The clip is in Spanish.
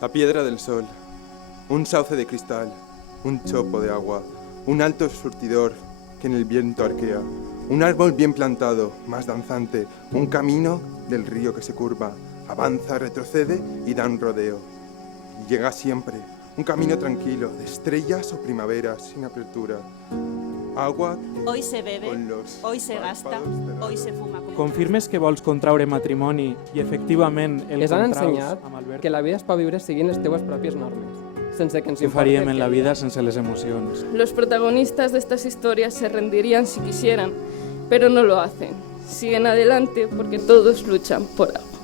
La piedra del sol, un sauce de cristal, un chopo de agua, un alto surtidor que en el viento arquea, un árbol bien plantado, más danzante, un camino del río que se curva, avanza, retrocede y da un rodeo. Y llega siempre, un camino tranquilo, de estrellas o primaveras sin apertura. Agua Hoy se bebe, con los hoy se gasta, párpados cerrados. hoy se fuma. Confirmes que vols contraure matrimoni i efectivament el Ens han contraus ensenyat amb Albert? que la vida es pot viure seguint les teues pròpies normes, sense que ens Què importi faríem el en que la diga. vida sense les emocions? Los protagonistas de estas historias se rendirían si quisieran, pero no lo hacen. Siguen adelante porque todos luchan por algo.